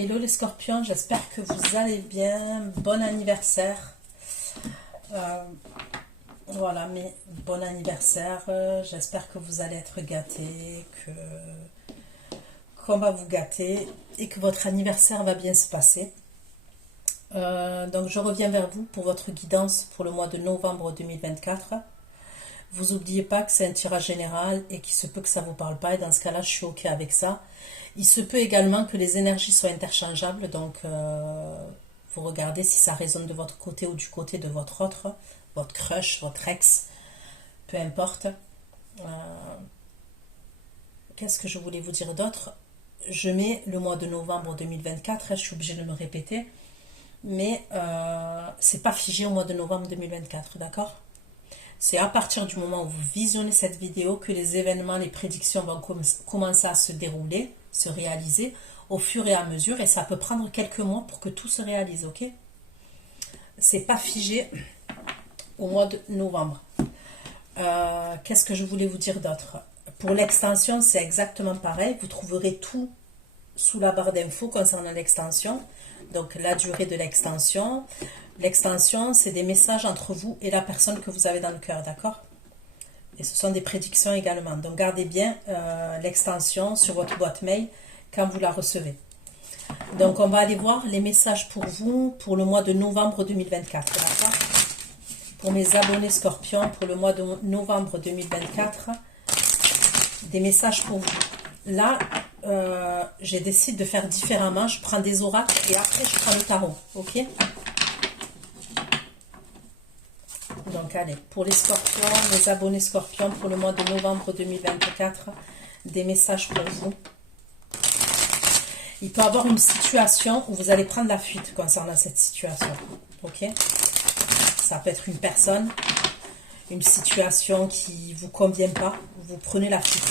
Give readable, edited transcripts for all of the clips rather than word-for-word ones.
Hello les scorpions, j'espère que vous allez bien. Bon anniversaire. Voilà, mais bon anniversaire. J'espère que vous allez être gâtés, qu'on va vous gâter et que votre anniversaire va bien se passer. Donc je reviens vers vous pour votre guidance pour le mois de novembre 2024. Vous n'oubliez pas que c'est un tirage général et qu'il se peut que ça ne vous parle pas. Et dans ce cas-là, je suis OK avec ça. Il se peut également que les énergies soient interchangeables. Donc, vous regardez si ça résonne de votre côté ou du côté de votre autre, votre crush, votre ex, peu importe. Qu'est-ce que je voulais vous dire d'autre? Je mets le mois de novembre 2024. Je suis obligée de me répéter. Mais c'est pas figé au mois de novembre 2024, d'accord? C'est à partir du moment où vous visionnez cette vidéo que les événements, les prédictions vont commencer à se dérouler, se réaliser au fur et à mesure. Et ça peut prendre quelques mois pour que tout se réalise, ok? C'est pas figé au mois de novembre. Qu'est-ce que je voulais vous dire d'autre? Pour l'extension, c'est exactement pareil. Vous trouverez tout sous la barre d'infos concernant l'extension. Donc, la durée de l'extension. L'extension, c'est des messages entre vous et la personne que vous avez dans le cœur, d'accord? Et ce sont des prédictions également. Donc, gardez bien l'extension sur votre boîte mail quand vous la recevez. Donc, on va aller voir les messages pour vous pour le mois de novembre 2024, d'accord? Pour mes abonnés scorpions, pour le mois de novembre 2024, des messages pour vous. Là, j'ai décidé de faire différemment. Je prends des oracles et après, je prends le tarot, ok? Donc, allez, pour les scorpions, les abonnés scorpions, pour le mois de novembre 2024, des messages pour vous. Il peut y avoir une situation où vous allez prendre la fuite concernant cette situation. Ok? Ça peut être une personne, une situation qui ne vous convient pas. Vous prenez la fuite.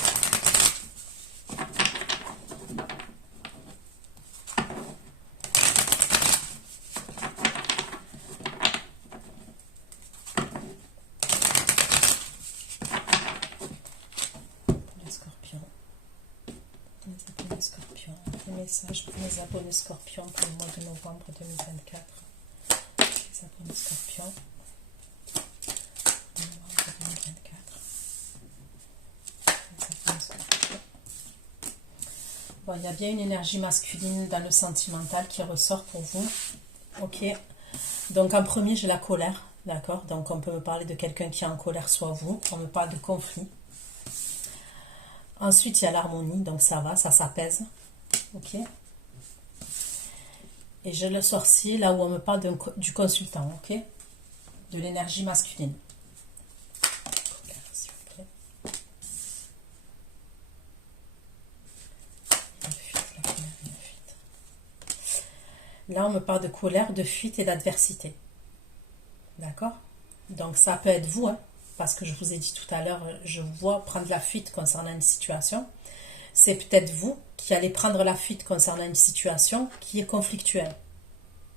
Message pour les abonnés scorpions pour le mois de novembre 2024. Les abonnés scorpions. Novembre 2024. Les abonnés scorpions. Bon, il y a bien une énergie masculine dans le sentimental qui ressort pour vous. Ok. Donc en premier, j'ai la colère. D'accord. Donc on peut me parler de quelqu'un qui est en colère, soit vous. On me parle de conflit. Ensuite, il y a l'harmonie. Donc ça va, ça s'apaise. Ok. Et j'ai le sorcier là où on me parle du consultant, ok, de l'énergie masculine. Colère, s'il vous plaît. La fuite, la colère et la fuite. Là on me parle de colère, de fuite et d'adversité. D'accord? Donc ça peut être vous, hein, parce que je vous ai dit tout à l'heure, je vous vois prendre la fuite concernant une situation. C'est peut-être vous qui allez prendre la fuite concernant une situation qui est conflictuelle.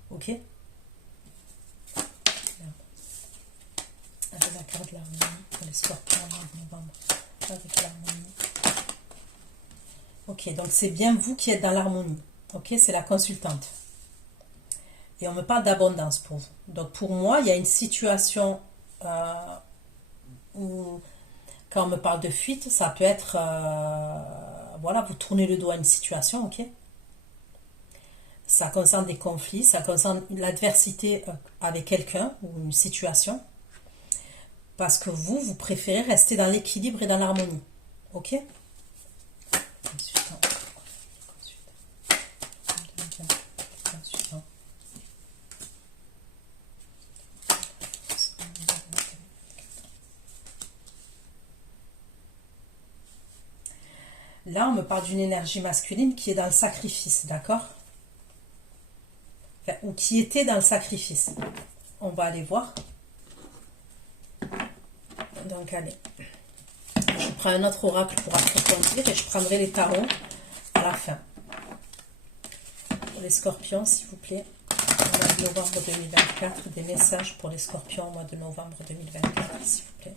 Ok? Avec la carte de l'harmonie pour les scorpions en novembre. Avec l'harmonie. Ok, donc c'est bien vous qui êtes dans l'harmonie. Ok, c'est la consultante. Et on me parle d'abondance pour vous. Donc pour moi, il y a une situation où, quand on me parle de fuite, ça peut être... voilà, vous tournez le dos à une situation, ok? Ça concerne des conflits, ça concerne l'adversité avec quelqu'un ou une situation. Parce que vous préférez rester dans l'équilibre et dans l'harmonie. Ok? Là, on me parle d'une énergie masculine qui est dans le sacrifice, d'accord? Enfin, ou qui était dans le sacrifice. On va aller voir. Donc, allez. Je prends un autre oracle pour approfondir et je prendrai les tarots à la fin. Pour les scorpions, s'il vous plaît. Au mois de novembre 2024, des messages pour les scorpions au mois de novembre 2024, s'il vous plaît.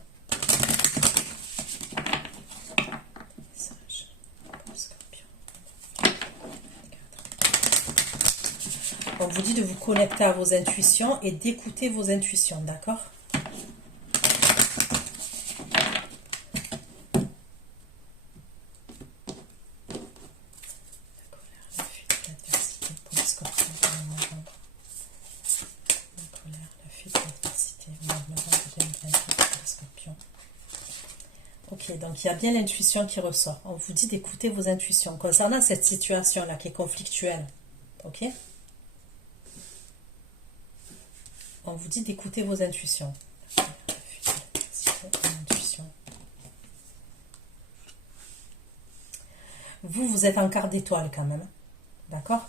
Message pour les scorpions. On vous dit de vous connecter à vos intuitions et d'écouter vos intuitions, d'accord? Ok, donc il y a bien l'intuition qui ressort. On vous dit d'écouter vos intuitions. Concernant cette situation-là qui est conflictuelle, ok? On vous dit d'écouter vos intuitions. Vous, vous êtes en quart d'étoile quand même. D'accord?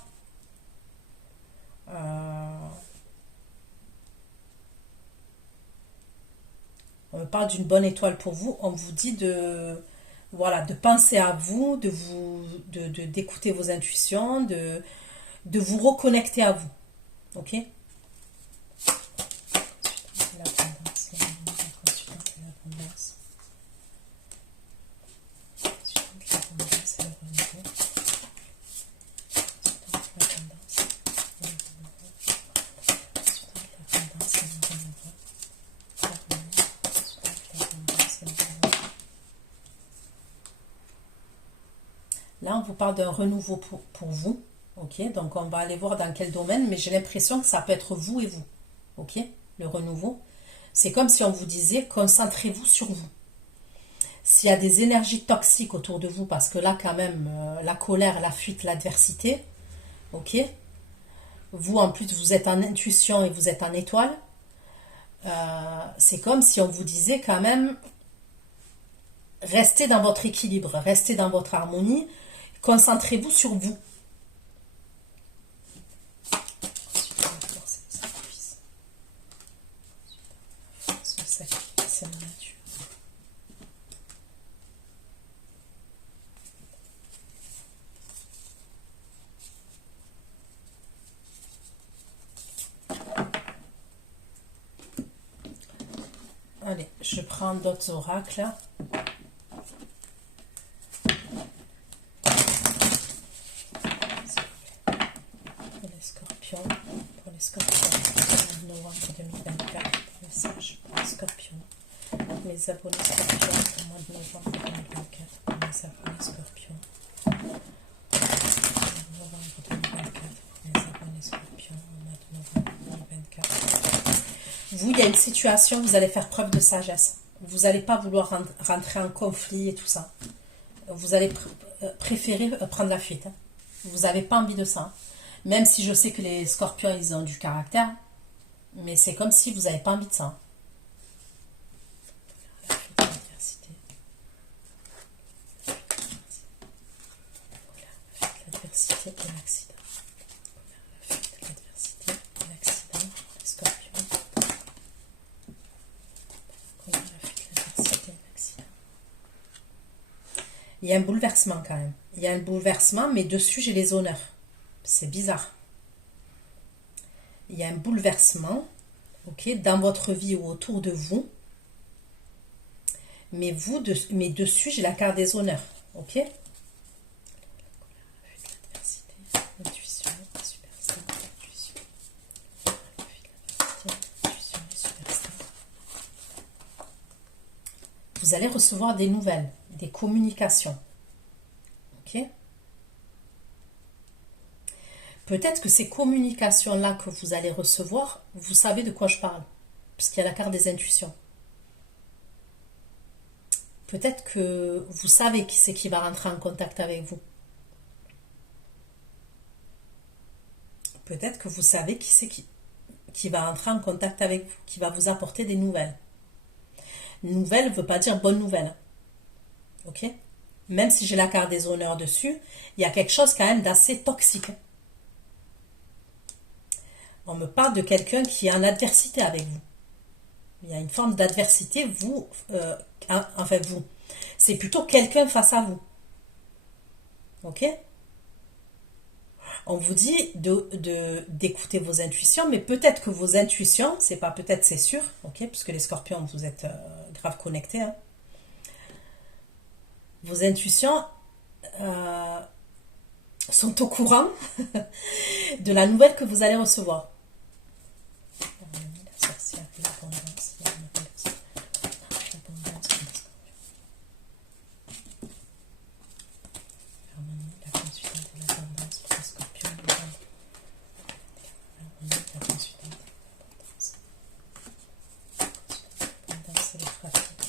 On me parle d'une bonne étoile pour vous. On vous dit de, voilà, de penser à vous, d'écouter vos intuitions, de vous reconnecter à vous. Ok? Là, on vous parle d'un renouveau pour vous. Ok, donc on va aller voir dans quel domaine, mais j'ai l'impression que ça peut être vous et vous. Ok, le renouveau. C'est comme si on vous disait, concentrez-vous sur vous. S'il y a des énergies toxiques autour de vous, parce que là, quand même, la colère, la fuite, l'adversité, ok, vous, en plus, vous êtes en intuition et vous êtes en étoile, c'est comme si on vous disait quand même, restez dans votre équilibre, restez dans votre harmonie, concentrez-vous sur vous. Allez, je prends d'autres oracles. Pour les scorpions, en novembre 2024, message pour les scorpions, mes abonnés scorpions au mois de novembre 2024, pour mes abonnés scorpions, novembre 2024, pour mes abonnés scorpions au mois de novembre 2024. Vous, il y a une situation, vous allez faire preuve de sagesse. Vous n'allez pas vouloir rentrer en conflit et tout ça. Vous allez préférer prendre la fuite. Vous n'avez pas envie de ça. Même si je sais que les scorpions, ils ont du caractère. Mais c'est comme si vous n'avez pas envie de ça. L'adversité et l'accident. L'adversité et l'accident. Les scorpions. L'adversité et l'accident. Il y a un bouleversement quand même. Il y a un bouleversement, mais dessus, j'ai les honneurs. C'est bizarre. Il y a un bouleversement, ok, dans votre vie ou autour de vous. Mais dessus, j'ai la carte des honneurs, ok. L'intuition, la superstar, l'intuition. L'intuition, la superstar. Vous allez recevoir des nouvelles, des communications, ok. Peut-être que ces communications-là que vous allez recevoir, vous savez de quoi je parle, puisqu'il y a la carte des intuitions. Peut-être que vous savez qui c'est qui va rentrer en contact avec vous. Peut-être que vous savez qui c'est qui va rentrer en contact avec vous, qui va vous apporter des nouvelles. Nouvelle ne veut pas dire bonne nouvelle. Ok? Même si j'ai la carte des honneurs dessus, il y a quelque chose quand même d'assez toxique. On me parle de quelqu'un qui est en adversité avec vous. Il y a une forme d'adversité, vous. C'est plutôt quelqu'un face à vous. Ok? On vous dit d'écouter vos intuitions, mais peut-être que vos intuitions, c'est pas peut-être, c'est sûr, ok? Puisque les scorpions, vous êtes grave connectés. Hein. Vos intuitions, sont au courant de la nouvelle que vous allez recevoir. La sorcière, l'abondance, l'harmonie, la consultante et l'abondance pour les scorpions. L'harmonie, la consultante et l'abondance et le trafic.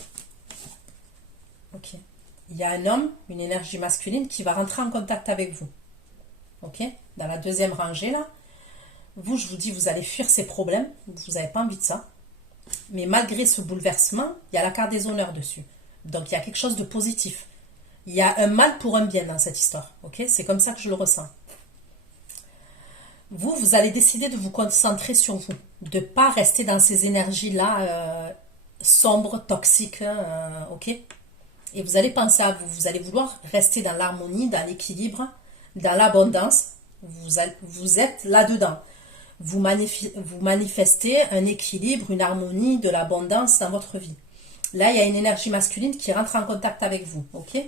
Ok. Il y a un homme, une énergie masculine qui va rentrer en contact avec vous. Ok. Dans la deuxième rangée là, vous, je vous dis, vous allez fuir ces problèmes. Vous n'avez pas envie de ça. Mais malgré ce bouleversement, il y a la carte des honneurs dessus. Donc il y a quelque chose de positif. Il y a un mal pour un bien dans cette histoire. Ok, c'est comme ça que je le ressens. Vous, vous allez décider de vous concentrer sur vous. De ne pas rester dans ces énergies-là sombres, toxiques. Ok. Et vous allez penser à vous. Vous allez vouloir rester dans l'harmonie, dans l'équilibre, dans l'abondance. Vous êtes là-dedans. Vous manifestez un équilibre, une harmonie, de l'abondance dans votre vie. Là, il y a une énergie masculine qui rentre en contact avec vous. Ok.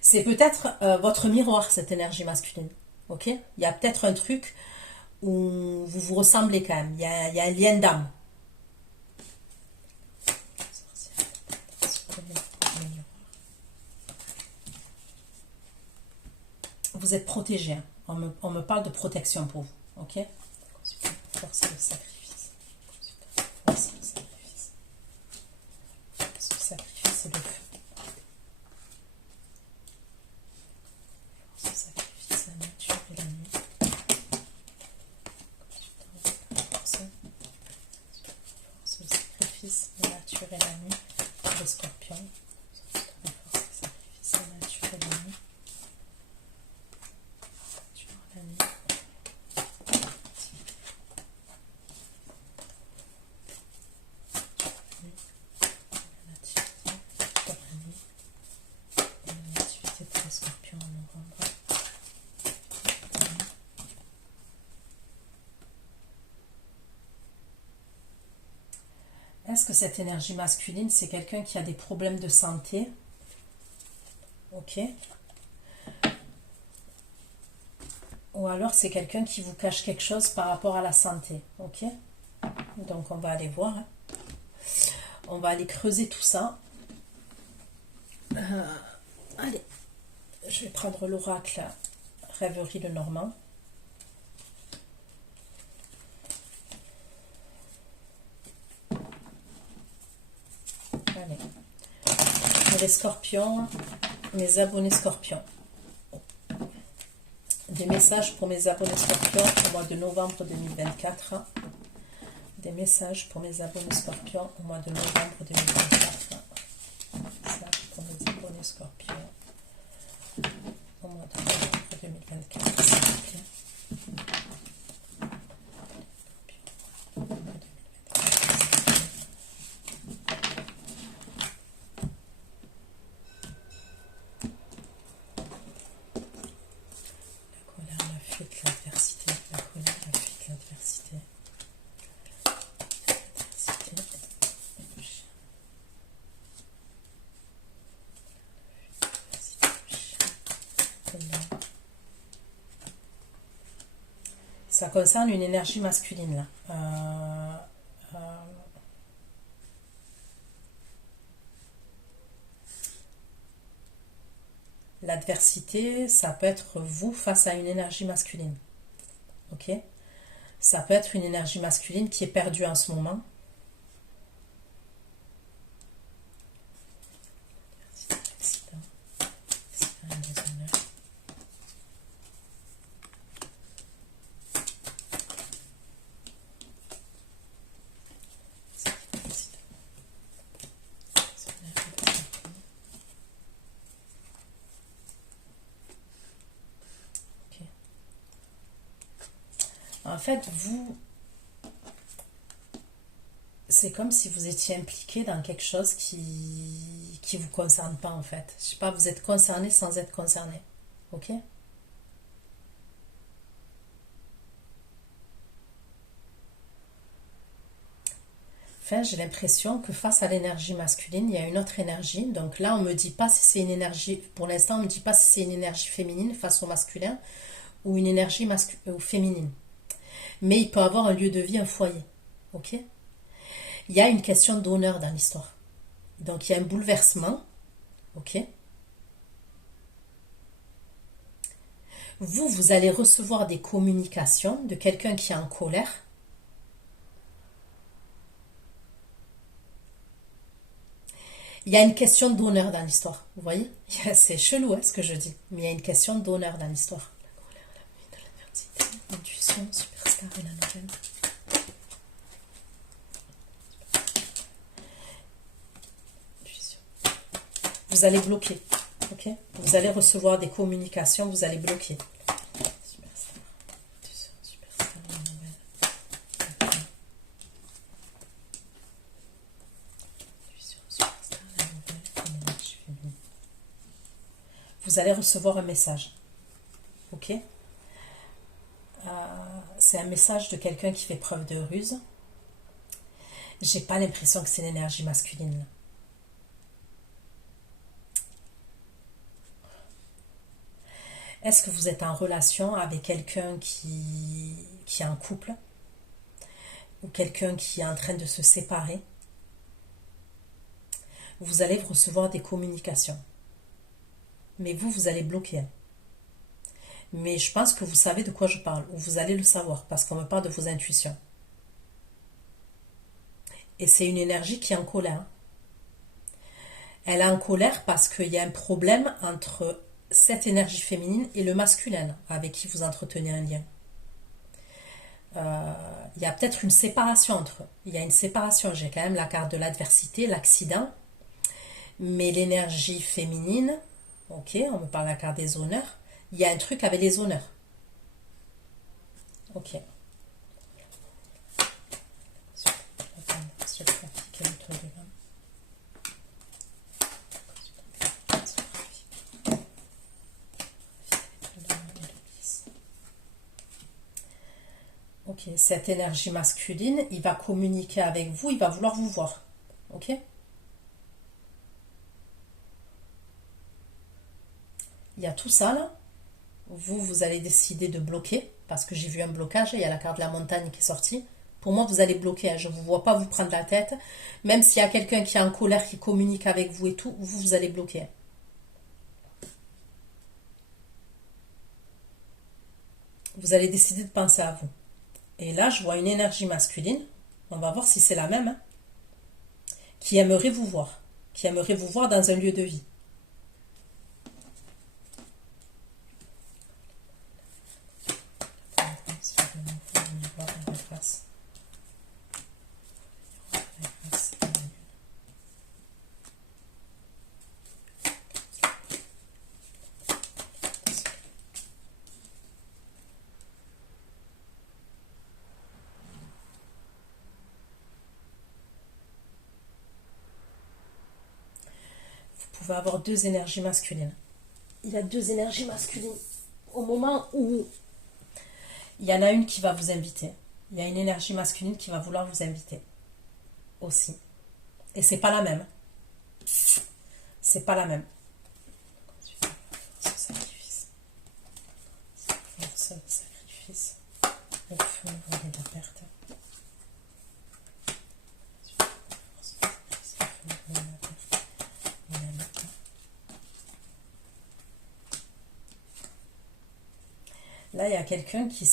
C'est peut-être votre miroir, cette énergie masculine. Ok. Il y a peut-être un truc où vous vous ressemblez quand même. Il y a un lien d'âme. Vous êtes protégé. Hein. On me parle de protection pour vous. Ok. Force le sacrifice. Force le sacrifice. Ce sacrifice est le feu. Force le sacrifice, la nature et la nuit. Force le sacrifice, la nature et la nuit. Le scorpion. Force le sacrifice, la nature et la nuit. La nuit. Est-ce que cette énergie masculine, c'est quelqu'un qui a des problèmes de santé? Ok. Ou alors c'est quelqu'un qui vous cache quelque chose par rapport à la santé. Ok. Donc on va aller voir. Hein. On va aller creuser tout ça. Allez. Je vais prendre l'oracle Rêverie de Normand. Allez. Pour les scorpions, mes abonnés scorpions. Des messages pour mes abonnés scorpions au mois de novembre 2024. Des messages pour mes abonnés scorpions au mois de novembre 2024. Messages pour mes abonnés scorpions au mois de novembre 2024, s'il vous plaît. Ça concerne une énergie masculine là. L'adversité, ça peut être vous face à une énergie masculine. Ok? Ça peut être une énergie masculine qui est perdue en ce moment. En fait, vous, c'est comme si vous étiez impliqué dans quelque chose qui vous concerne pas en fait. Je sais pas, vous êtes concerné sans être concerné. Ok? fin, j'ai l'impression que face à l'énergie masculine, il y a une autre énergie. Donc là, on me dit pas si c'est une énergie, pour l'instant, on me dit pas si c'est une énergie féminine face au masculin ou une énergie féminine. Mais il peut avoir un lieu de vie, un foyer. Ok? Il y a une question d'honneur dans l'histoire. Donc il y a un bouleversement. Ok? Vous allez recevoir des communications de quelqu'un qui est en colère. Il y a une question d'honneur dans l'histoire. Vous voyez? C'est chelou ce que je dis. Mais il y a une question d'honneur dans l'histoire. Intuition, superstar et la nouvelle. Vous allez bloquer. Ok? Vous allez recevoir des communications, vous allez bloquer. Superstar. Intuition, superstar et la nouvelle. Intuition, superstar et la nouvelle. Énergie féminine. Vous allez recevoir un message. Ok? C'est un message de quelqu'un qui fait preuve de ruse. J'ai pas l'impression que c'est l'énergie masculine. Est-ce que vous êtes en relation avec quelqu'un qui est en couple ou quelqu'un qui est en train de se séparer? Vous allez recevoir des communications. Mais vous allez bloquer. Mais je pense que vous savez de quoi je parle, ou vous allez le savoir, parce qu'on me parle de vos intuitions. Et c'est une énergie qui est en colère. Elle est en colère parce qu'il y a un problème entre cette énergie féminine et le masculin avec qui vous entretenez un lien. Il y a peut-être une séparation entre eux. Il y a une séparation. J'ai quand même la carte de l'adversité, l'accident. Mais l'énergie féminine, ok, on me parle de la carte des honneurs. Il y a un truc avec les honneurs. Ok. Ok, cette énergie masculine, il va communiquer avec vous, il va vouloir vous voir. Ok? Il y a tout ça là. Vous allez décider de bloquer, parce que j'ai vu un blocage, il y a la carte de la montagne qui est sortie. Pour moi, vous allez bloquer, je ne vous vois pas vous prendre la tête. Même s'il y a quelqu'un qui est en colère, qui communique avec vous et tout, vous allez bloquer. Vous allez décider de penser à vous. Et là, je vois une énergie masculine, on va voir si c'est la même, qui aimerait vous voir. Qui aimerait vous voir dans un lieu de vie. Vous pouvez avoir deux énergies masculines. Il y a deux énergies masculines. Au moment où il y en a une qui va vous inviter, il y a une énergie masculine qui va vouloir vous inviter aussi. Et c'est pas la même. C'est pas la même. Sacrifice. Sacrifice. Le feu, la perte. Là, il y a quelqu'un qui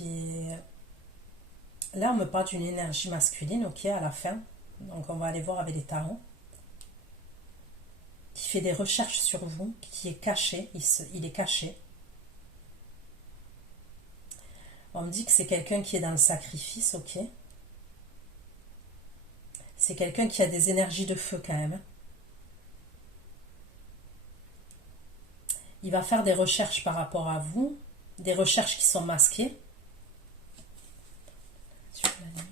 est... Là, on me parle d'une énergie masculine, ok, à la fin. Donc, on va aller voir avec les tarots. Qui fait des recherches sur vous, qui est caché, il est caché. On me dit que c'est quelqu'un qui est dans le sacrifice, ok. C'est quelqu'un qui a des énergies de feu quand même. Il va faire des recherches par rapport à vous, des recherches qui sont masquées. Sur la nuit,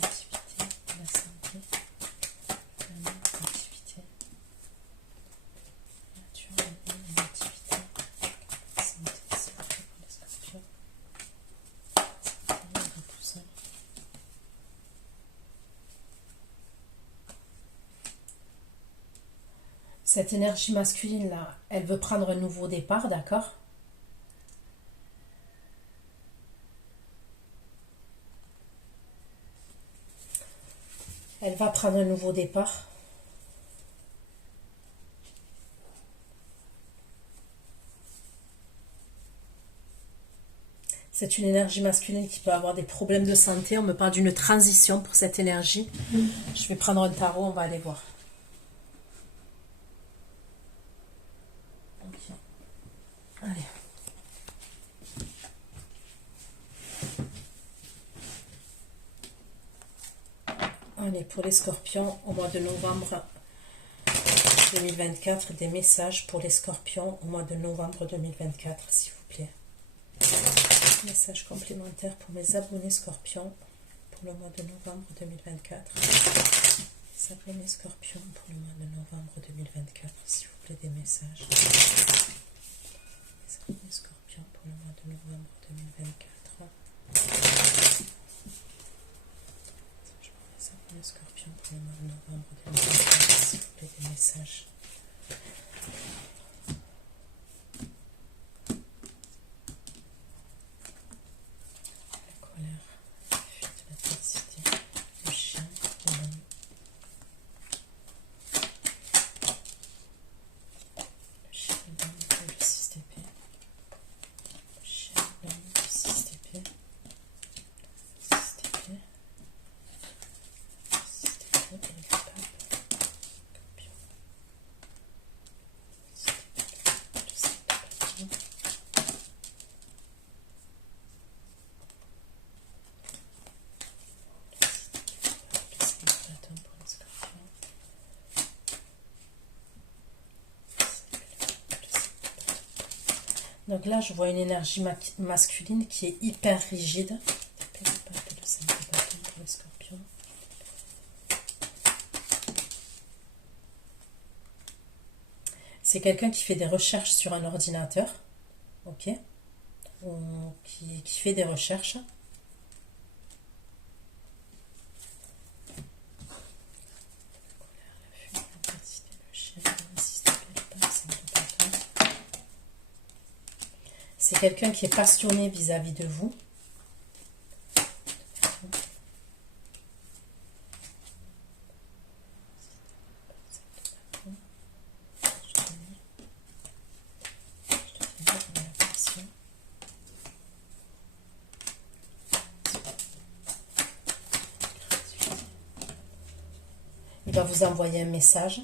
l'activité, la santé, l'activité, la nature, l'activité, la santé, c'est vrai pour les scorpions, santé, la repousseur. Cette énergie masculine là, elle veut prendre un nouveau départ, d'accord? Elle va prendre un nouveau départ. C'est une énergie masculine qui peut avoir des problèmes de santé. On me parle d'une transition pour cette énergie. Je vais prendre un tarot, on va aller voir. Ok. Allez. Allez, pour les scorpions, au mois de novembre 2024, des messages pour les scorpions au mois de novembre 2024, s'il vous plaît. Message complémentaire pour mes abonnés scorpions pour le mois de novembre 2024. Les abonnés scorpions pour le mois de novembre 2024, s'il vous plaît, des messages. Les abonnés scorpions pour le mois de novembre 2024. Les abonnés scorpions pour le mois de novembre 2024, s'il vous plaît, des messages. Donc là, je vois une énergie masculine qui est hyper rigide. C'est quelqu'un qui fait des recherches sur un ordinateur, ok, ou qui fait des recherches. C'est quelqu'un qui est passionné vis-à-vis de vous. Il va vous envoyer un message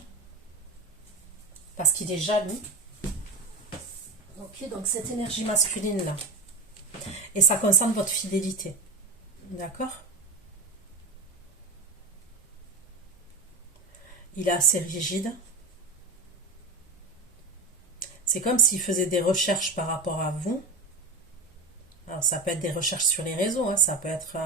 parce qu'il est jaloux. Ok, donc cette énergie masculine là, et ça concerne votre fidélité, d'accord? Il est assez rigide. C'est comme s'il faisait des recherches par rapport à vous. Alors ça peut être des recherches sur les réseaux, hein, ça peut être...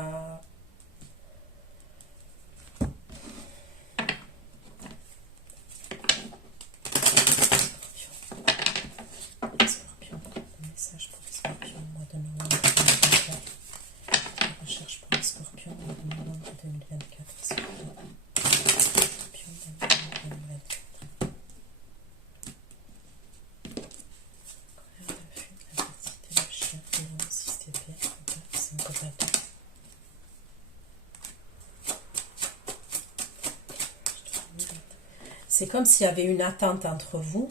C'est comme s'il y avait une attente entre vous.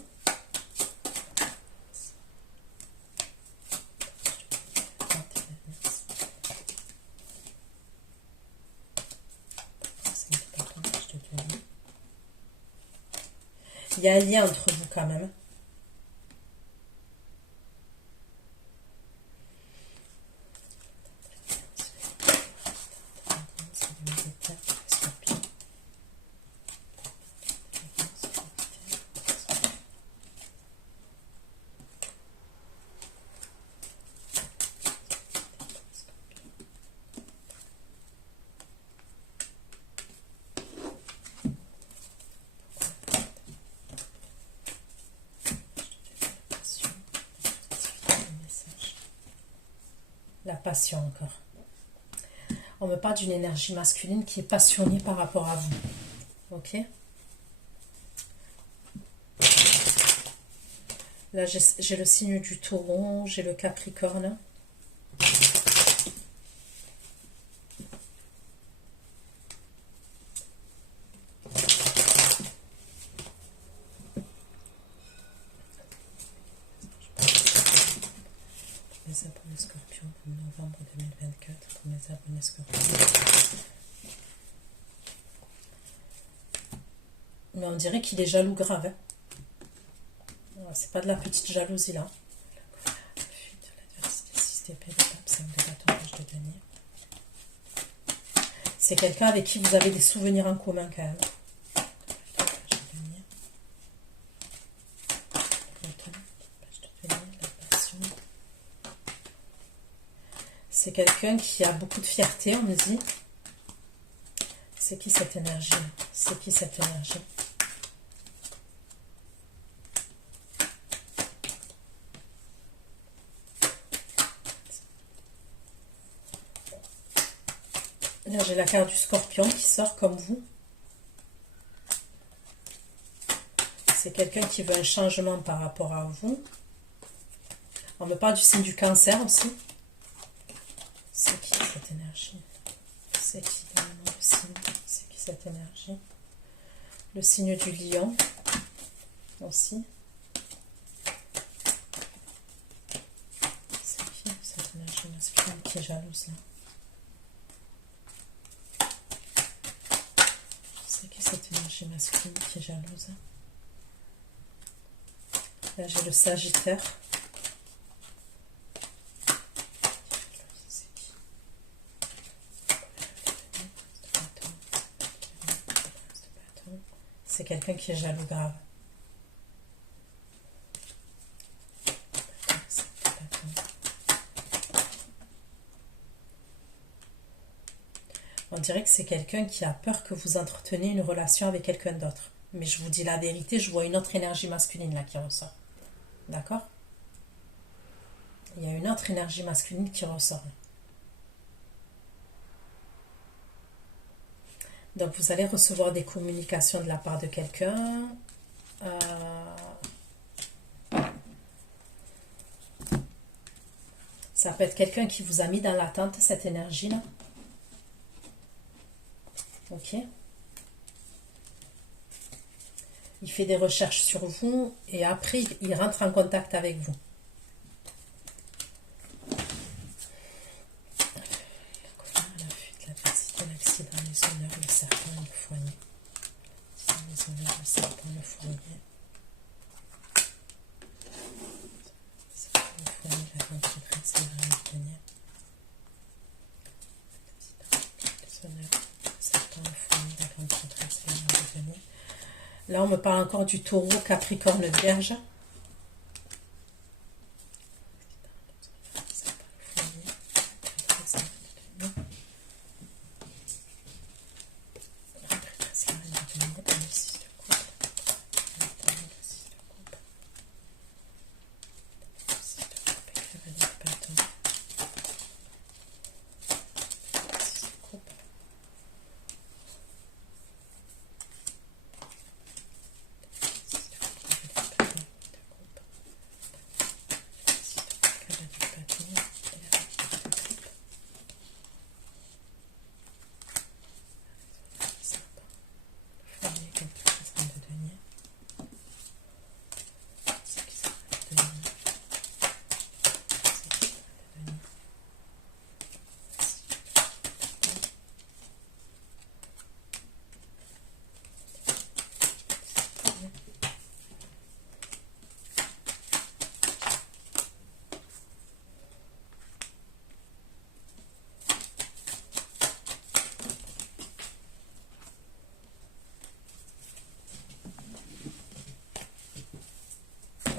Il y a un lien entre vous quand même. La passion encore. On me parle d'une énergie masculine qui est passionnée par rapport à vous. Ok? Là, j'ai le signe du Taureau, j'ai le Capricorne. Les abonnés Scorpions pour novembre 2024, pour mes abonnés Scorpions. Mais on dirait qu'il est jaloux grave. Hein. C'est pas de la petite jalousie là. La fuite, l'adversité, 6 d'épée, de pape, 5 de bâton, page de denier. C'est quelqu'un avec qui vous avez des souvenirs en commun quand même. C'est quelqu'un qui a beaucoup de fierté, on me dit. C'est qui cette énergie? C'est qui cette énergie? Là, j'ai la carte du Scorpion qui sort comme vous. C'est quelqu'un qui veut un changement par rapport à vous. On me parle du signe du Cancer aussi. C'est qui cette énergie? C'est qui le signe? C'est qui cette énergie? Le signe du Lion aussi. C'est qui cette énergie masculine qui est jalouse là? C'est qui cette énergie masculine qui est jalouse? Là j'ai le Sagittaire. C'est quelqu'un qui est jaloux grave. On dirait que c'est quelqu'un qui a peur que vous entreteniez une relation avec quelqu'un d'autre. Mais je vous dis la vérité, je vois une autre énergie masculine là qui ressort. D'accord? Il y a une autre énergie masculine qui ressort. Donc, vous allez recevoir des communications de la part de quelqu'un. Ça peut être quelqu'un qui vous a mis dans l'attente, cette énergie-là. Ok. Il fait des recherches sur vous et après, il rentre en contact avec vous. La fuite, l'adversité, l'accident, les honneurs, le serpent, le foyer. Les honneurs, le serpent, le foyer. Le foyer, la grande retraite, c'est la reine de denier. Les honneurs, le serpent, le foyer, la grande retraite, c'est la reine de denier. Là, on me parle encore du Taureau, Capricorne, Vierge.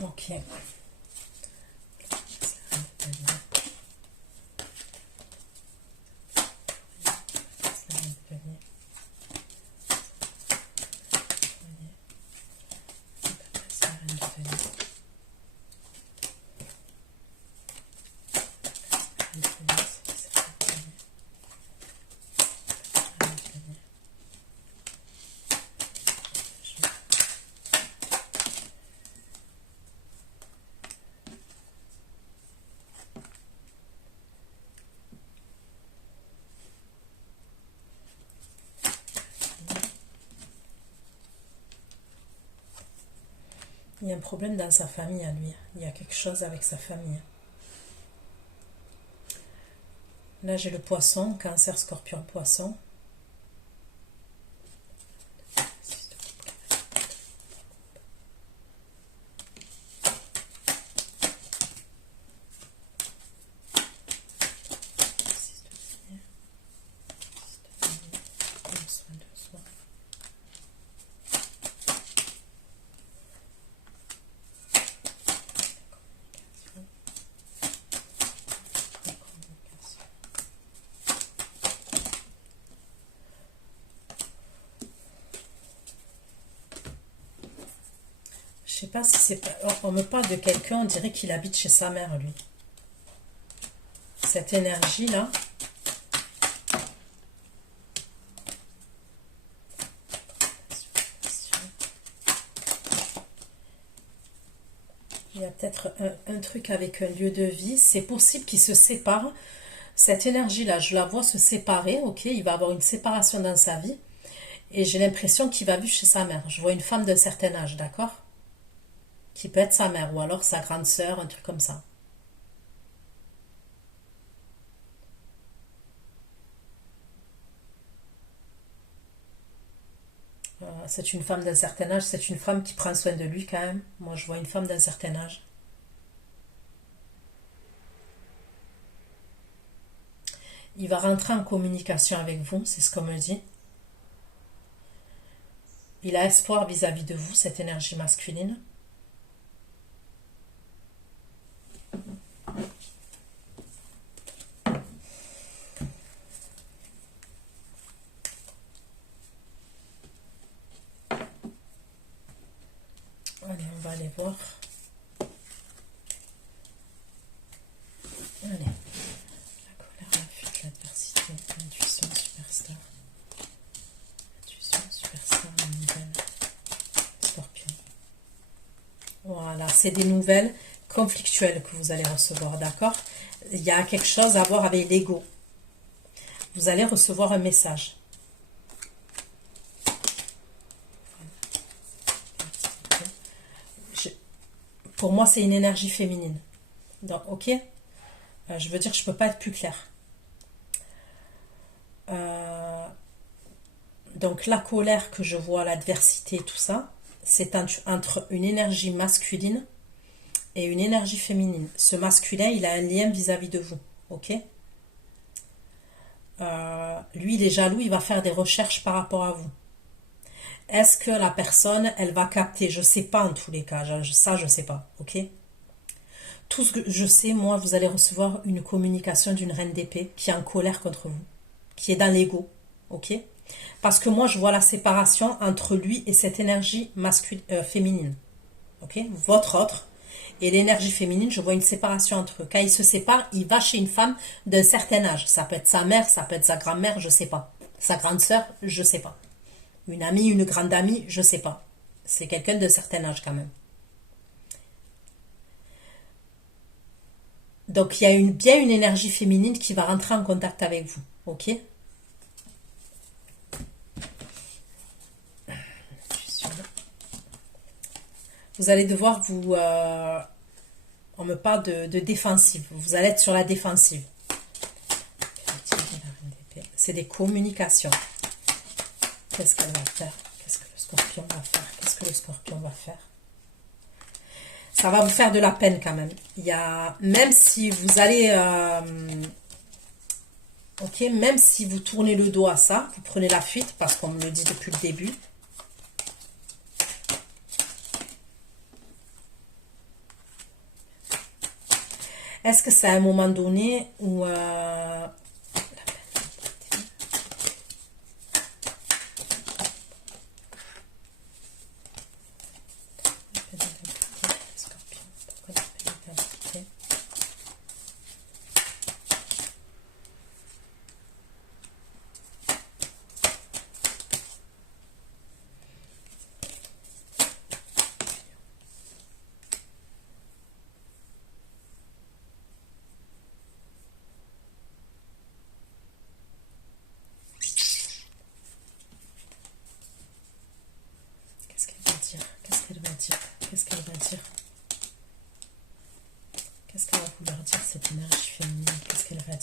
Ok. Il y a un problème dans sa famille à lui. Il y a quelque chose avec sa famille. Là, j'ai le poisson, cancer, scorpion, poisson. Je sais pas si c'est pas... On me parle de quelqu'un, on dirait qu'il habite chez sa mère, lui. Cette énergie-là. Il y a peut-être un truc avec un lieu de vie. C'est possible qu'il se sépare. Cette énergie-là, je la vois se séparer. Ok, il va avoir une séparation dans sa vie. Et j'ai l'impression qu'il va vivre chez sa mère. Je vois une femme d'un certain âge, d'accord? Qui peut être sa mère ou alors sa grande sœur, un truc comme ça. C'est une femme d'un certain âge, c'est une femme qui prend soin de lui quand même. Moi, je vois une femme d'un certain âge. Il va rentrer en communication avec vous, c'est ce qu'on me dit. Il a espoir vis-à-vis de vous, cette énergie masculine. Allez, on va aller voir. Allez. La colère, la fuite, l'adversité, l'intuition, superstar. Intuition, superstar, une nouvelle. Scorpion. Voilà, c'est des nouvelles conflictuelles que vous allez recevoir, d'accord? Il y a quelque chose à voir avec l'ego. Vous allez recevoir un message. Pour moi, c'est une énergie féminine. Donc, ok? Je veux dire, je ne peux pas être plus claire. Donc, la colère que je vois, l'adversité, tout ça, c'est entre une énergie masculine et une énergie féminine. Ce masculin, il a un lien vis-à-vis de vous. Ok? Lui, il est jaloux, il va faire des recherches par rapport à vous. Est-ce que la personne, elle va capter? Je sais pas en tous les cas, ça je sais pas, ok? Tout ce que je sais, moi, vous allez recevoir une communication d'une reine d'épée qui est en colère contre vous, qui est dans l'ego, ok? Parce que moi, je vois la séparation entre lui et cette énergie masculine, féminine, ok? Votre autre. Et l'énergie féminine, je vois une séparation entre eux. Quand il se sépare, il va chez une femme d'un certain âge. Ça peut être sa mère, ça peut être sa grand-mère, je sais pas. Sa grande sœur, je sais pas. Une amie, une grande amie, je sais pas. C'est quelqu'un de certain âge quand même. Donc il y a bien une énergie féminine qui va rentrer en contact avec vous. Ok? Vous allez devoir vous... on me parle de défensive. Vous allez être sur la défensive. C'est des communications. Qu'est-ce qu'elle va faire? Qu'est-ce que le scorpion va faire? Qu'est-ce que le scorpion va faire? Ça va vous faire de la peine quand même. Il y a, même si vous allez... ok, même si vous tournez le dos à ça, vous prenez la fuite, parce qu'on me le dit depuis le début. Est-ce que c'est à un moment donné où...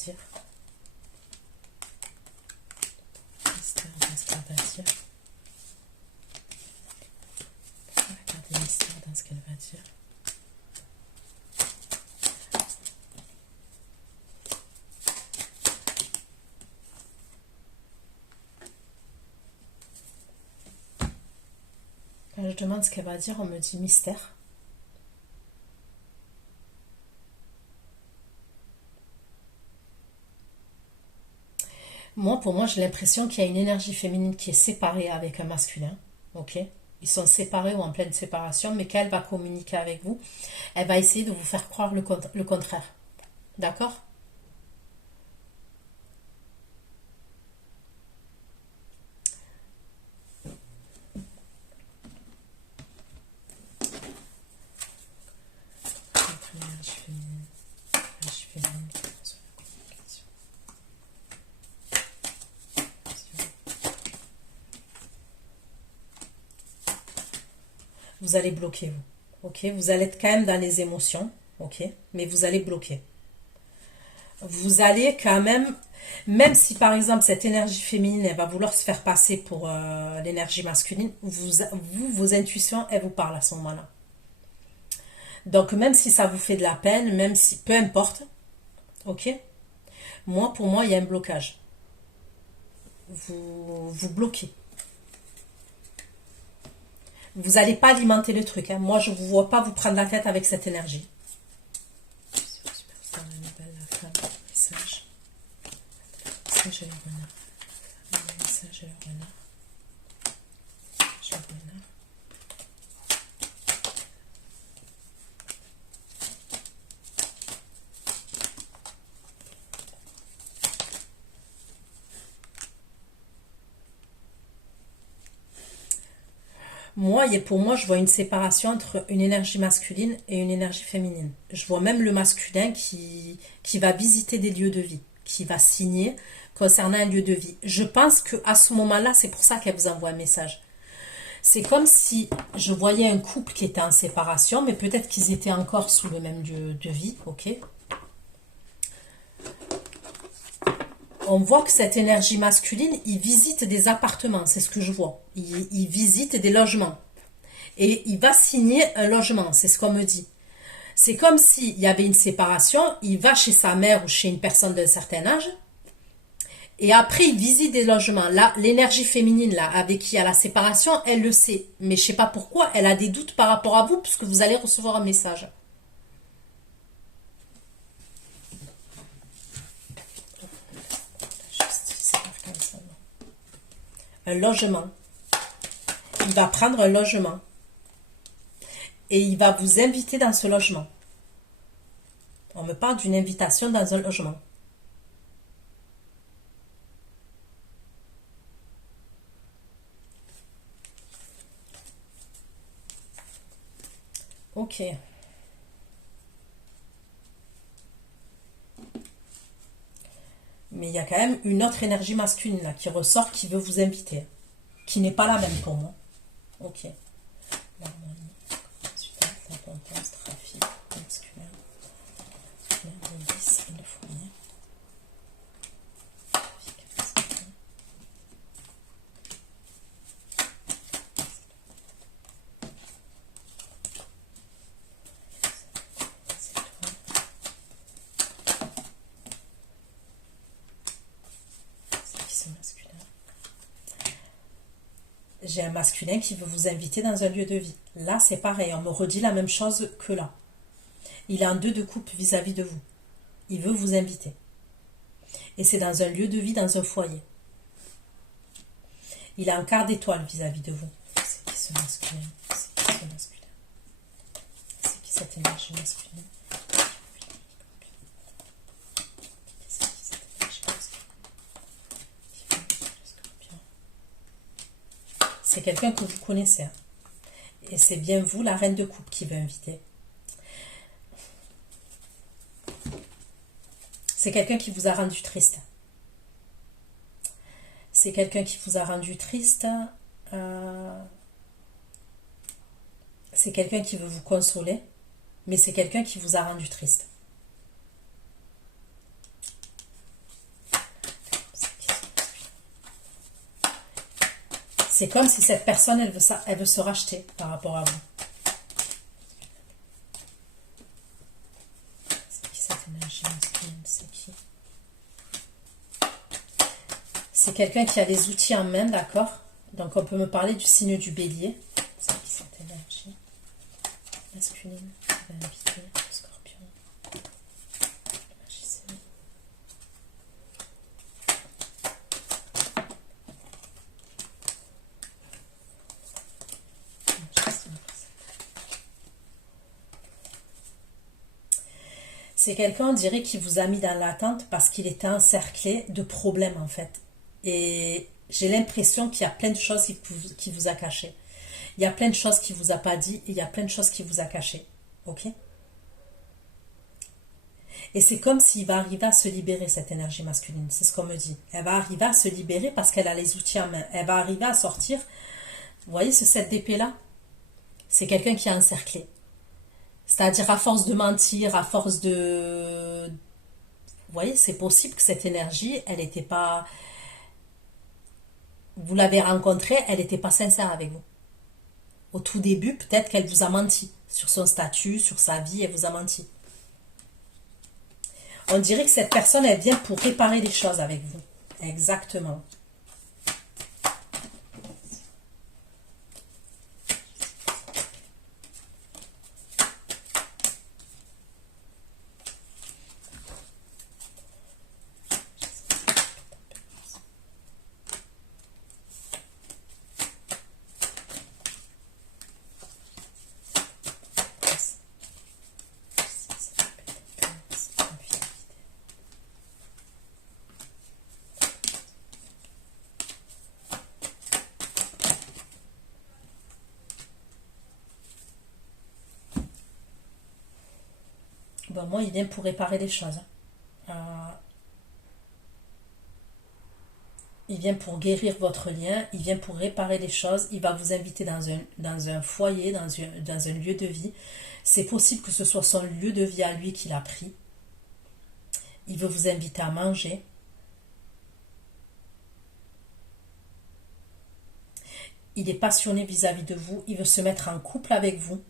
dire. Mystère dans ce qu'elle va dire. Regardez mystère dans ce qu'elle va dire. Quand je demande ce qu'elle va dire, on me dit mystère. Moi, pour moi, j'ai l'impression qu'il y a une énergie féminine qui est séparée avec un masculin. Ok? Ils sont séparés ou en pleine séparation, mais qu'elle va communiquer avec vous, elle va essayer de vous faire croire le contraire. D'accord? Vous allez bloquer, vous. Ok? Vous allez être quand même dans les émotions. Ok? Mais vous allez bloquer. Vous allez quand même si par exemple cette énergie féminine, elle va vouloir se faire passer pour l'énergie masculine, vos intuitions, elles vous parlent à ce moment-là. Donc même si ça vous fait de la peine, même si, peu importe, ok? Pour moi, il y a un blocage. Vous bloquez. Vous n'allez pas alimenter le truc. Hein. Moi, je ne vous vois pas vous prendre la tête avec cette énergie. Message. Message à le renard. Message à le renard. Je le renard. Pour moi, je vois une séparation entre une énergie masculine et une énergie féminine. Je vois même le masculin qui va visiter des lieux de vie, qui va signer concernant un lieu de vie. Je pense qu'à ce moment-là, c'est pour ça qu'elle vous envoie un message. C'est comme si je voyais un couple qui était en séparation, mais peut-être qu'ils étaient encore sous le même lieu de vie, ok? On voit que cette énergie masculine, il visite des appartements, c'est ce que je vois. Il visite des logements. Et il va signer un logement, c'est ce qu'on me dit. C'est comme s'il y avait une séparation, il va chez sa mère ou chez une personne d'un certain âge, et après il visite des logements. Là, l'énergie féminine, là, avec qui il y a la séparation, elle le sait. Mais je sais pas pourquoi, elle a des doutes par rapport à vous, puisque vous allez recevoir un message. Un logement. Il va prendre un logement. Et il va vous inviter dans ce logement. On me parle d'une invitation dans un logement. Ok. Mais il y a quand même une autre énergie masculine là qui ressort, qui veut vous inviter. Qui n'est pas la même pour moi. Ok. L'harmonie, l'abondance, trafic, masculin, l'indice et le fournier. J'ai un masculin qui veut vous inviter dans un lieu de vie. Là, c'est pareil, on me redit la même chose que là. Il a un 2 de coupe vis-à-vis de vous. Il veut vous inviter. Et c'est dans un lieu de vie, dans un foyer. Il a un quart d'étoile vis-à-vis de vous. C'est qui ce masculin? C'est qui ce masculin? C'est qui cette énergie masculine? C'est qui cette énergie masculine? C'est quelqu'un que vous connaissez. Hein. Et c'est bien vous, la reine de coupe, qui veut inviter. C'est quelqu'un qui vous a rendu triste. C'est quelqu'un qui vous a rendu triste. C'est quelqu'un qui veut vous consoler. Mais c'est quelqu'un qui vous a rendu triste. C'est comme si cette personne, elle veut se racheter par rapport à vous. C'est qui cette énergie masculine? C'est qui? C'est quelqu'un qui a les outils en main, d'accord? Donc on peut me parler du signe du bélier. C'est qui cette énergie masculine? Je vais inviter le scorpion. Le magicien. C'est quelqu'un, on dirait, qui vous a mis dans l'attente parce qu'il était encerclé de problèmes, en fait. Et j'ai l'impression qu'il y a plein de choses qui vous a caché. Il y a plein de choses qu'il vous a pas dit et il y a plein de choses qu'il vous a caché. Ok? Et c'est comme s'il va arriver à se libérer, cette énergie masculine. C'est ce qu'on me dit. Elle va arriver à se libérer parce qu'elle a les outils en main. Elle va arriver à sortir. Vous voyez ce 7 d'épée là? C'est quelqu'un qui est encerclé. C'est-à-dire à force de mentir, à force de... Vous voyez, c'est possible que cette énergie, elle n'était pas... Vous l'avez rencontrée, elle n'était pas sincère avec vous. Au tout début, peut-être qu'elle vous a menti sur son statut, sur sa vie, elle vous a menti. On dirait que cette personne, elle vient pour réparer les choses avec vous. Exactement. Bon, moi, il vient pour réparer les choses. Il vient pour guérir votre lien, il vient pour réparer les choses, il va vous inviter dans un foyer, dans un lieu de vie. C'est possible que ce soit son lieu de vie à lui qu'il a pris. Il veut vous inviter à manger. Il est passionné vis-à-vis de vous, il veut se mettre en couple avec vous.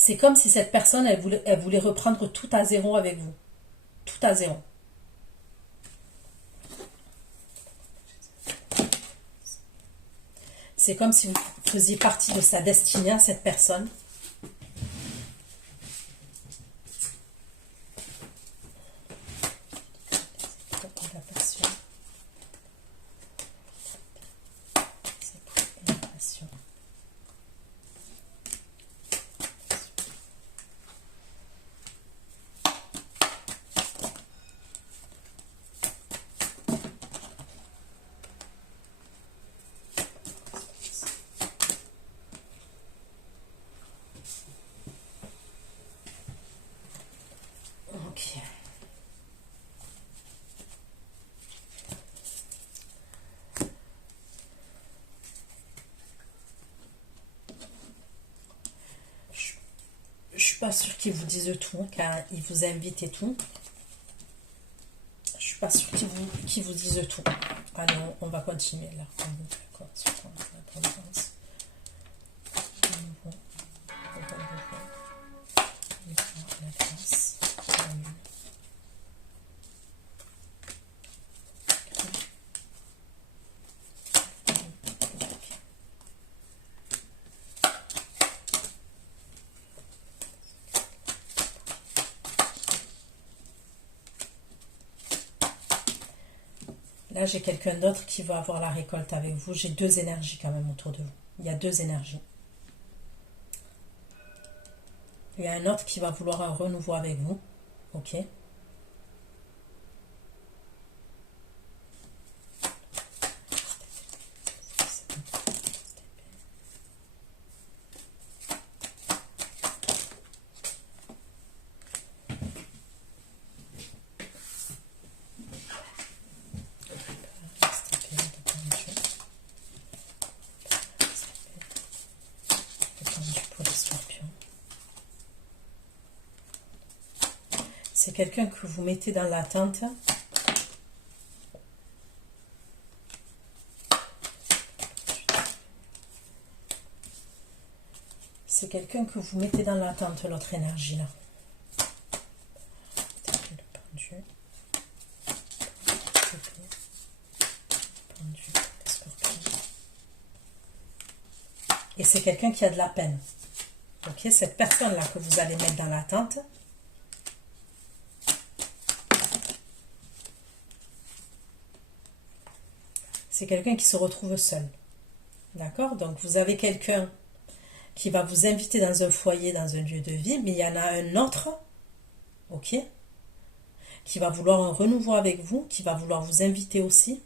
C'est comme si cette personne, elle voulait reprendre tout à zéro avec vous. Tout à zéro. C'est comme si vous faisiez partie de sa destinée à cette personne. La passion. C'est quoi la passion? Ok. Je suis pas sûre qu'ils vous disent tout, car ils vous invitent et tout. Je suis pas sûre qu'ils vous disent tout. Allez, on va continuer là. D'accord, sur l'abondance. La grâce. Là, j'ai quelqu'un d'autre qui va avoir la récolte avec vous. J'ai deux énergies quand même autour de vous. Il y a deux énergies. Il y a un autre qui va vouloir un renouveau avec vous. Ok. C'est quelqu'un que vous mettez dans l'attente. C'est quelqu'un que vous mettez dans l'attente, l'autre énergie là. Et c'est quelqu'un qui a de la peine. Ok, cette personne-là que vous allez mettre dans l'attente, c'est quelqu'un qui se retrouve seul. D'accord? Donc vous avez quelqu'un qui va vous inviter dans un foyer, dans un lieu de vie, mais il y en a un autre, ok, qui va vouloir un renouveau avec vous, qui va vouloir vous inviter aussi.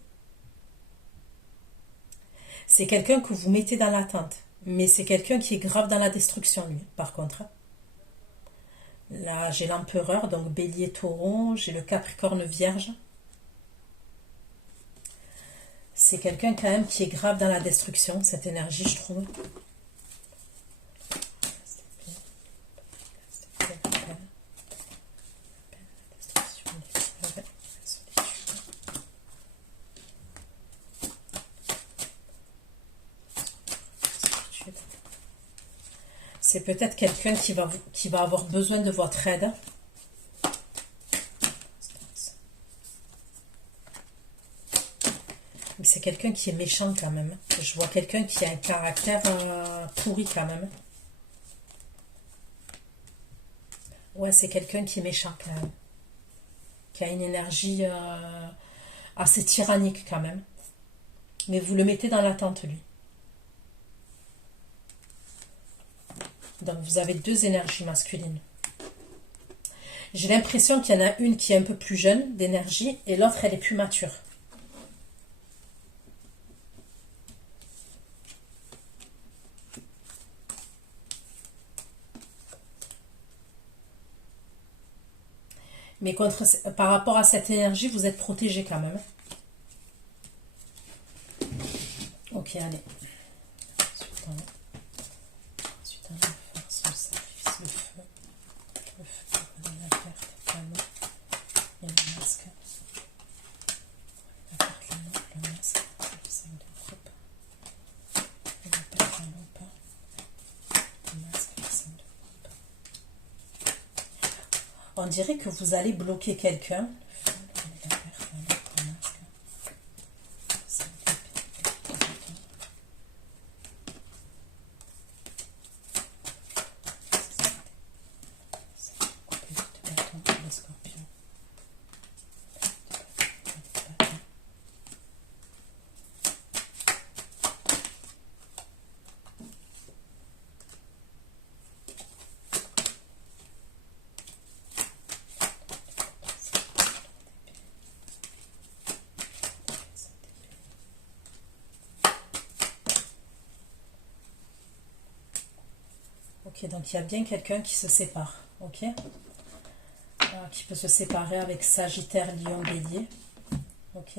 C'est quelqu'un que vous mettez dans l'attente, mais c'est quelqu'un qui est grave dans la destruction, lui, par contre. Là, j'ai l'empereur, donc bélier, taureau, j'ai le capricorne, vierge. C'est quelqu'un quand même qui est grave dans la destruction, cette énergie, je trouve. C'est peut-être quelqu'un qui va avoir besoin de votre aide. Mais c'est quelqu'un qui est méchant quand même. Je vois quelqu'un qui a un caractère pourri quand même. Ouais, c'est quelqu'un qui est méchant quand même. Qui a une énergie assez tyrannique quand même. Mais vous le mettez dans l'attente, lui. Donc vous avez deux énergies masculines. J'ai l'impression qu'il y en a une qui est un peu plus jeune d'énergie et l'autre elle est plus mature. Mais par rapport à cette énergie, vous êtes protégé quand même. Ok, allez. Ensuite, on va faire son sacrifice, le feu. Le feu, la carte, le canon et le masque. La carte, le masque, le 5 de coupe. Et la carte, la lampe. Le masque, le 5 de coupe. On dirait que vous allez bloquer quelqu'un. Ok, donc il y a bien quelqu'un qui se sépare, ok, qui peut se séparer avec Sagittaire, Lion, Bélier, ok.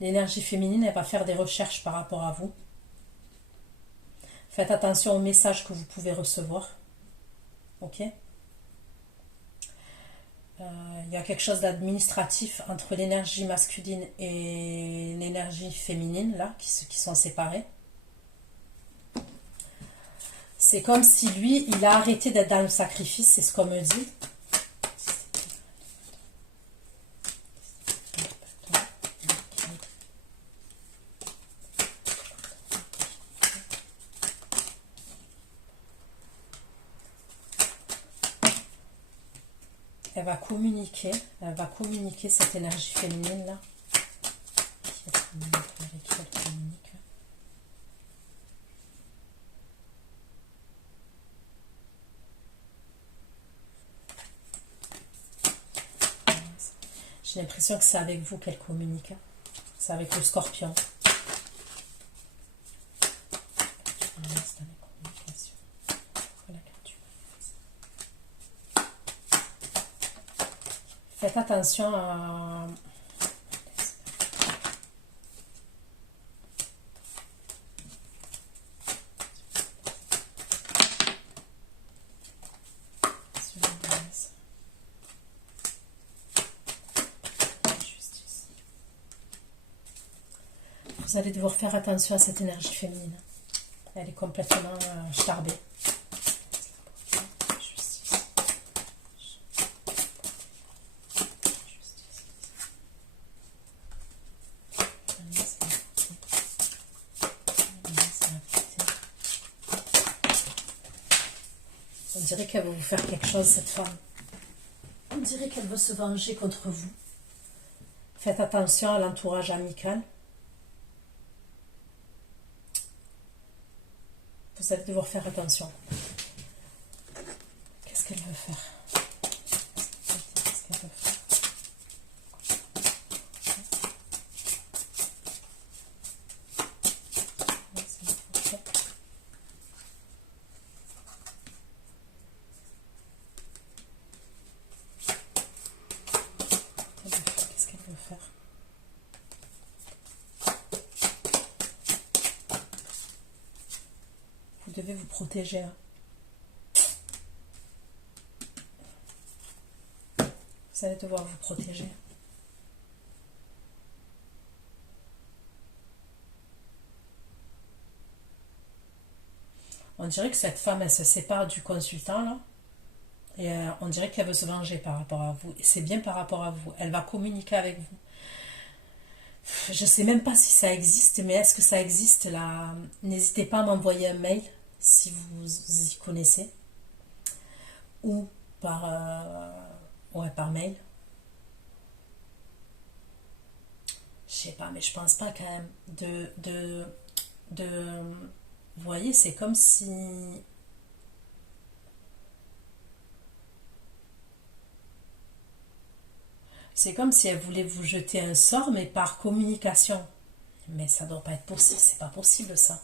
L'énergie féminine, elle va faire des recherches par rapport à vous. Faites attention aux messages que vous pouvez recevoir, ok. Il y a quelque chose d'administratif entre l'énergie masculine et l'énergie féminine, là, qui sont séparées. C'est comme si lui, il a arrêté d'être dans le sacrifice, c'est ce qu'on me dit. Elle va communiquer cette énergie féminine là. J'ai l'impression que c'est avec vous qu'elle communique. C'est avec le Scorpion. Faites attention à... Vous Vous allez devoir faire attention à cette énergie féminine. Elle est complètement starbée. On dirait qu'elle veut vous faire quelque chose, cette femme. On dirait qu'elle veut se venger contre vous. Faites attention à l'entourage amical. Vous allez devoir faire attention. Qu'est-ce qu'elle veut faire? Qu'est-ce qu'elle veut faire? Qu'est-ce qu'elle veut faire? Vous devez vous protéger. Hein. Vous allez devoir vous protéger. On dirait que cette femme, elle se sépare du consultant, là. Et on dirait qu'elle veut se venger par rapport à vous. Et c'est bien par rapport à vous. Elle va communiquer avec vous. Je ne sais même pas si ça existe, mais est-ce que ça existe là? N'hésitez pas à m'envoyer un mail si vous y connaissez. Ou par mail. Je sais pas, mais je pense pas quand même. Vous voyez, c'est comme si... C'est comme si elle voulait vous jeter un sort, mais par communication. Mais ça doit pas être possible, c'est pas possible ça.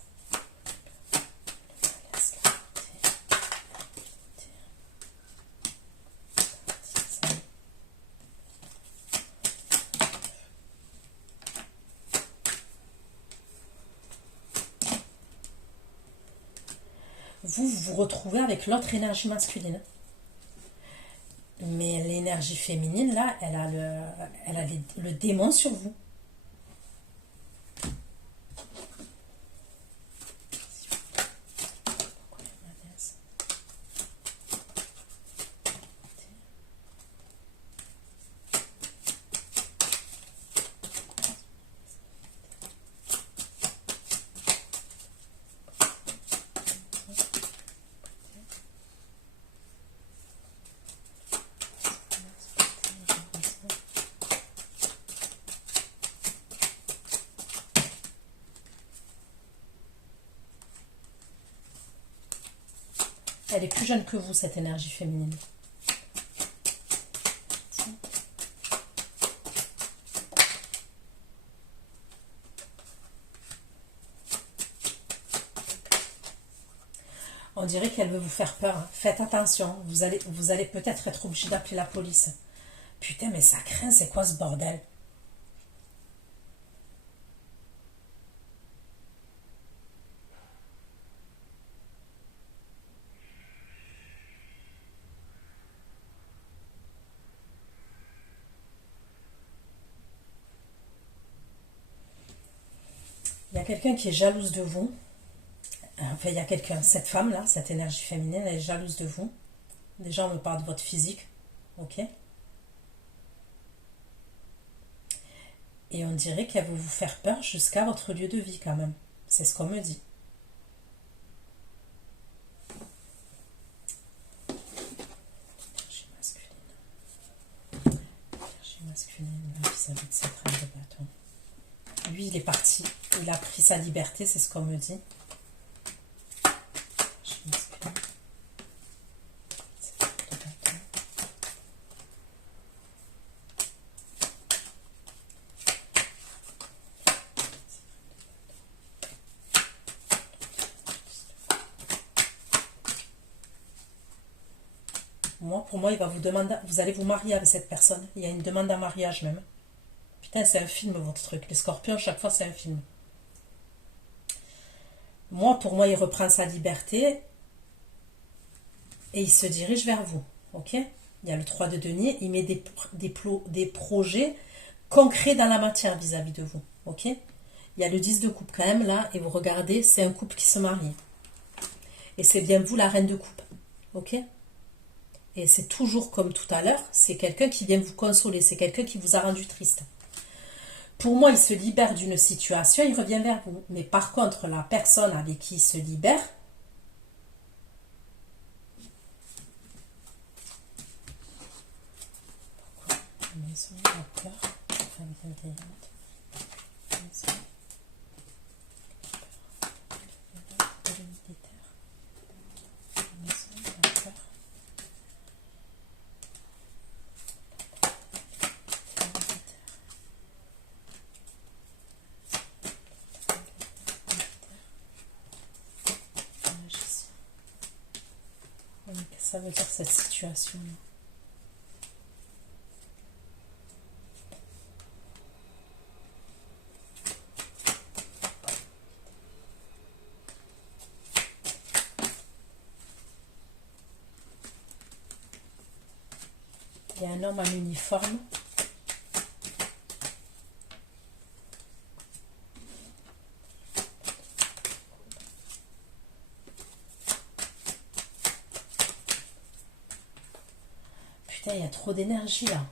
Vous vous retrouvez avec l'autre énergie masculine. Mais l'énergie féminine, là, elle a le démon sur vous. Elle est plus jeune que vous, cette énergie féminine. On dirait qu'elle veut vous faire peur. Hein. Faites attention. Vous allez peut-être être obligé d'appeler la police. Putain, mais ça craint. C'est quoi ce bordel? Il y a quelqu'un qui est jalouse de vous. Enfin, il y a quelqu'un, cette femme-là, cette énergie féminine, elle est jalouse de vous. Déjà, on me parle de votre physique. Ok? Et on dirait qu'elle veut vous faire peur jusqu'à votre lieu de vie, quand même. C'est ce qu'on me dit. Énergie masculine. Énergie masculine, vis-à-vis de cette reine de bâton. Lui, il est parti. Il a pris sa liberté, c'est ce qu'on me dit. Pour moi, il va vous demander, vous allez vous marier avec cette personne. Il y a une demande en mariage même. Putain, c'est un film votre truc. Les scorpions, chaque fois, c'est un film. Pour moi, il reprend sa liberté et il se dirige vers vous. Ok? Il y a le 3 de denier. Il met des projets concrets dans la matière vis-à-vis de vous. Ok? Il y a le 10 de coupe quand même là, et vous regardez, c'est un couple qui se marie. Et c'est bien vous la reine de coupe. Ok? Et c'est toujours comme tout à l'heure, c'est quelqu'un qui vient vous consoler, c'est quelqu'un qui vous a rendu triste. Pour moi, il se libère d'une situation, il revient vers vous. Mais par contre, la personne avec qui il se libère, maison, la peur, femme bienveillante, maison, le militaire, maison, la peur, le militaire, le magicien. Qu'est-ce que ça veut dire cette situation-là? Il y a un homme en uniforme. Putain, il y a trop d'énergie là.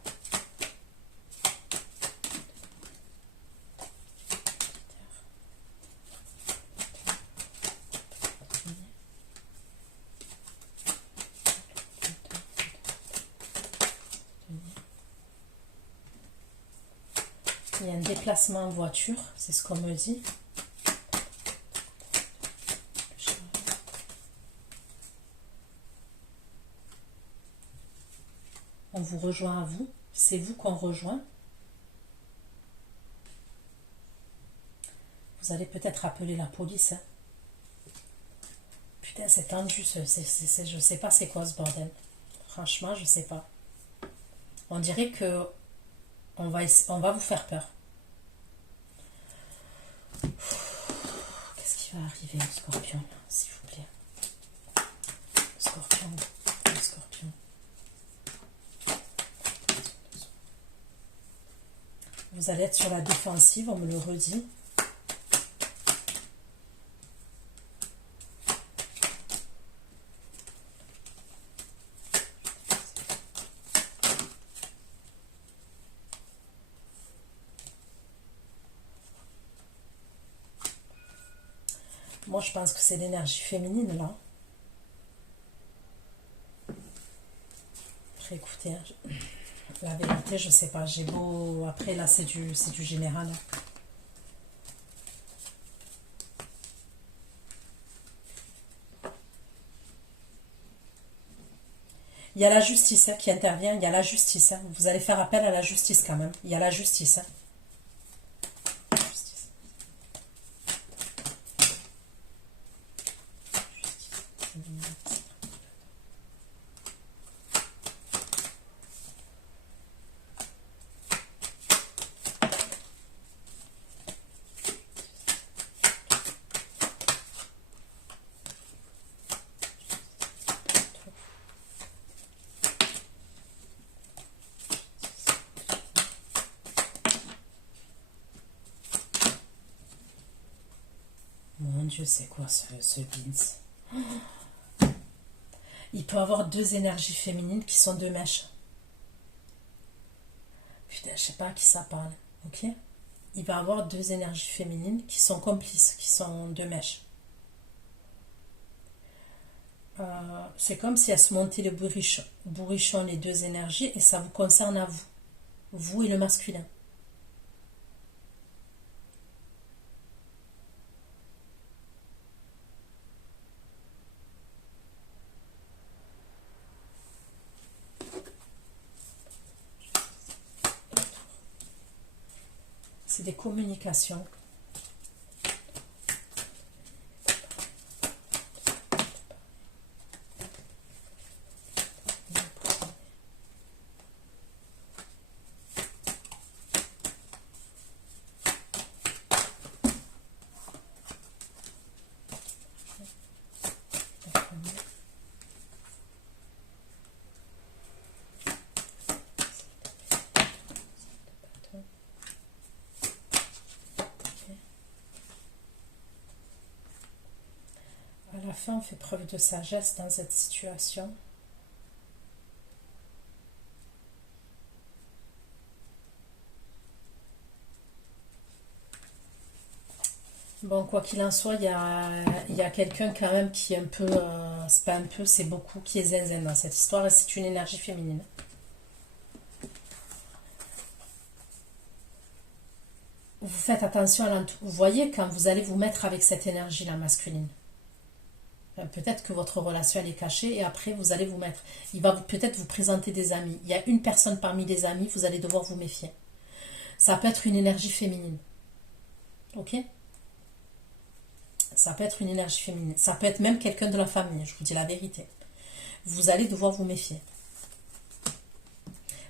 Il y a un déplacement en voiture, c'est ce qu'on me dit. On vous rejoint à vous, c'est vous qu'on rejoint. Vous allez peut-être appeler la police. Hein. Putain, c'est tendu, je sais pas c'est quoi ce bordel. Franchement, je sais pas. On dirait que on va vous faire peur. Qu'est-ce qui va arriver au scorpion, s'il vous plaît? Scorpion, le scorpion. Vous allez être sur la défensive, on me le redit. Moi, je pense que c'est l'énergie féminine, là. Après, écoutez, hein, la vérité, je sais pas. J'ai beau... Après, là, c'est du général. Il y a la justice hein, qui intervient. Il y a la justice. Hein. Vous allez faire appel à la justice, quand même. Il y a la justice. Hein. Mon Dieu, c'est quoi ce Beans? Il peut avoir deux énergies féminines qui sont deux mèches. Putain, je sais pas à qui ça parle. Ok? Il va avoir deux énergies féminines qui sont complices, qui sont deux mèches. C'est comme si elles se montaient le bourrichon, les deux énergies, et ça vous concerne à vous. Vous et le masculin. C'est des communications. fin, on fait preuve de sagesse dans cette situation. Bon, quoi qu'il en soit, il y a quelqu'un quand même qui est un peu, c'est pas un peu, c'est beaucoup, qui est zinzin dans cette histoire, et c'est une énergie féminine. Vous faites attention à l'entourage. Vous voyez quand vous allez vous mettre avec cette énergie-là masculine. Peut-être que votre relation elle est cachée et après vous allez vous mettre. Il va peut-être vous présenter des amis. Il y a une personne parmi les amis, vous allez devoir vous méfier. Ça peut être une énergie féminine. Ok? Ça peut être une énergie féminine. Ça peut être même quelqu'un de la famille, je vous dis la vérité. Vous allez devoir vous méfier.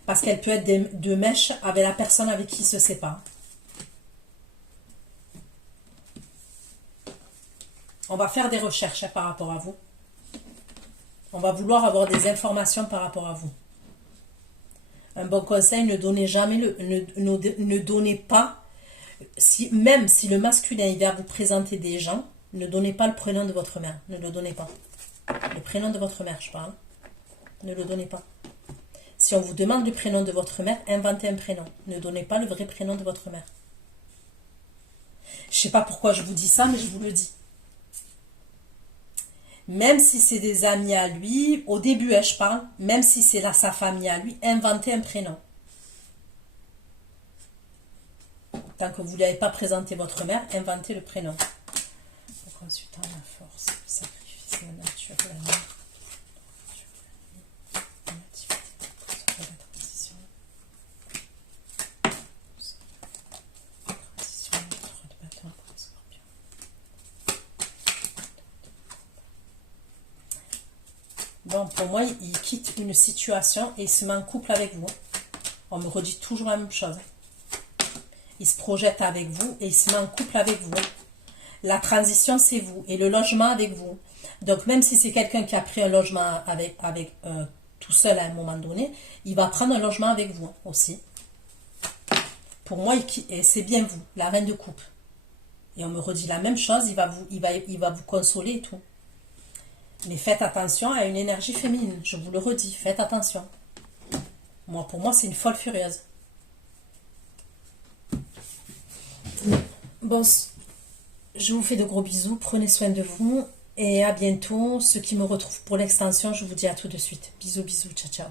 Parce qu'elle peut être de mèche avec la personne avec qui il se sépare. On va faire des recherches par rapport à vous. On va vouloir avoir des informations par rapport à vous. Un bon conseil, ne donnez jamais ne donnez pas, même si le masculin il va vous présenter des gens, ne donnez pas le prénom de votre mère. Ne le donnez pas. Le prénom de votre mère, je parle. Ne le donnez pas. Si on vous demande le prénom de votre mère, inventez un prénom. Ne donnez pas le vrai prénom de votre mère. Je ne sais pas pourquoi je vous dis ça, mais je vous le dis. Même si c'est des amis à lui, au début, je parle, même si c'est sa famille à lui, inventez un prénom. Tant que vous ne lui avez pas présenté votre mère, inventez le prénom. Le consultant, la force, le sacrifice, la nature, la mort, la nativité, la transition, de bâton pour le scorpion. Bon, pour moi, il quitte une situation et il se met en couple avec vous. On me redit toujours la même chose. Il se projette avec vous et il se met en couple avec vous. La transition, c'est vous. Et le logement avec vous. Donc, même si c'est quelqu'un qui a pris un logement tout seul à un moment donné, il va prendre un logement avec vous aussi. Pour moi, c'est bien vous, la reine de coupe. Et on me redit la même chose, il va vous consoler et tout. Mais faites attention à une énergie féminine. Je vous le redis, faites attention. Pour moi, c'est une folle furieuse. Bon, je vous fais de gros bisous. Prenez soin de vous. Et à bientôt. Ceux qui me retrouvent pour l'extension, je vous dis à tout de suite. Bisous, bisous. Ciao, ciao.